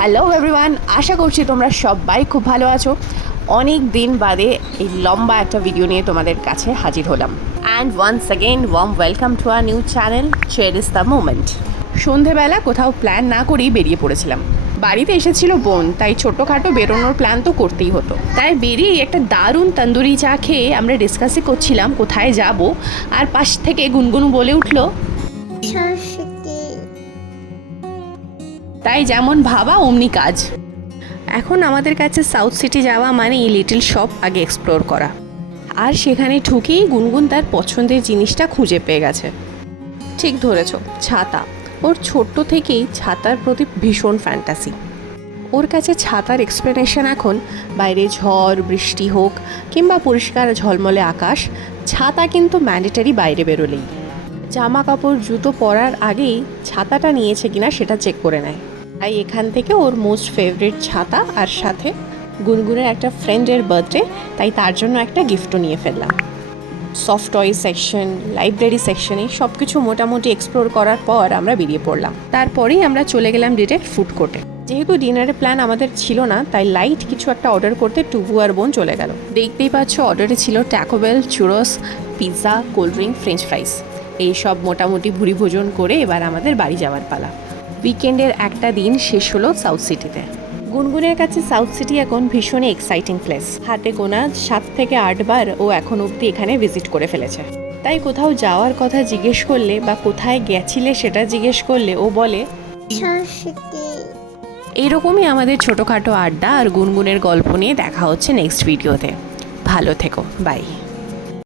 Hello everyone, আশা করছি তোমরা সবাই খুব ভালো আছো। অনেক দিন বাদে এই লম্বা একটা ভিডিও নিয়ে তোমাদের কাছে হাজির হলাম। And once again warm welcome to our new channel cherish the moment. সন্ধেবেলা কোথাও প্ল্যান না করেই বেরিয়ে পড়েছিলাম। বাড়িতে এসেছিল বোন, তাই ছোটোখাটো বেরোনোর প্ল্যান তো করতেই হতো। তাই বেরিয়ে একটা দারুণ তন্দুরি চা খেয়ে আমরা ডিসকাসই করছিলাম কোথায় যাব। আর পাশ থেকে গুনগুন বলে উঠলো, তাই যেমন ভাবা অমনি কাজ। এখন আমাদের কাছে সাউথ সিটি যাওয়া মানে এই লিটল শপ আগে এক্সপ্লোর করা, আর সেখানে ঢুকেই গুনগুন তার পছন্দের জিনিসটা খুঁজে পেয়ে গেছে। ঠিক ধরেছ, ছাতা। ওর ছোট্ট থেকেই ছাতার প্রতি ভীষণ ফ্যান্টাসি। ওর কাছে ছাতার এক্সপ্লেনেশন এখন বাইরে ঝড় বৃষ্টি হোক কিংবা পরিষ্কার ঝলমলে আকাশ, ছাতা কিন্তু ম্যান্ডেটারি বাইরে বেরোলেই। জামা কাপড় জুতো পরার আগেই ছাতাটা নিয়েছে কিনা সেটা চেক করে নেয়। তাই এখান থেকে ওর মোস্ট ফেভারিট ছাতা, আর সাথে গুনগুনের একটা ফ্রেন্ডের বার্থডে, তাই তার জন্য একটা গিফটও নিয়ে ফেললাম। সফট টয় সেকশন, লাইব্রেরি সেকশনে সব কিছু মোটামুটি এক্সপ্লোর করার পর আমরা বেরিয়ে পড়লাম। তারপরেই আমরা চলে গেলাম ডিরেক্ট ফুড কোর্টে। যেহেতু ডিনারের প্ল্যান আমাদের ছিল না, তাই লাইট কিছু একটা অর্ডার করতে টুবু আর বোন চলে গেল। দেখতেই পাচ্ছ অর্ডারে ছিল Taco Bell, churros, pizza, cold drink, French fries. এইসব মোটামুটি ভুরি ভোজন করে এবার আমাদের বাড়ি যাওয়ার পালা। উইকেন্ডের একটা দিন শেষ হলো সাউথ সিটিতে। গুনগুনের কাছে সাউথ সিটি এখন ভীষণই এক্সাইটিং প্লেস। হাতে গোনা 7 থেকে 8 বার ও এখন অবধি এখানে ভিজিট করে ফেলেছে। তাই কোথাও যাওয়ার কথা জিজ্ঞেস করলে বা কোথায় গেছিলে সেটা জিজ্ঞেস করলে ও বলে এইরকমই আমাদের ছোটোখাটো আড্ডা আর গুনগুনের গল্প নিয়ে দেখা হচ্ছে নেক্সট ভিডিওতে। ভালো থেকো, বাই।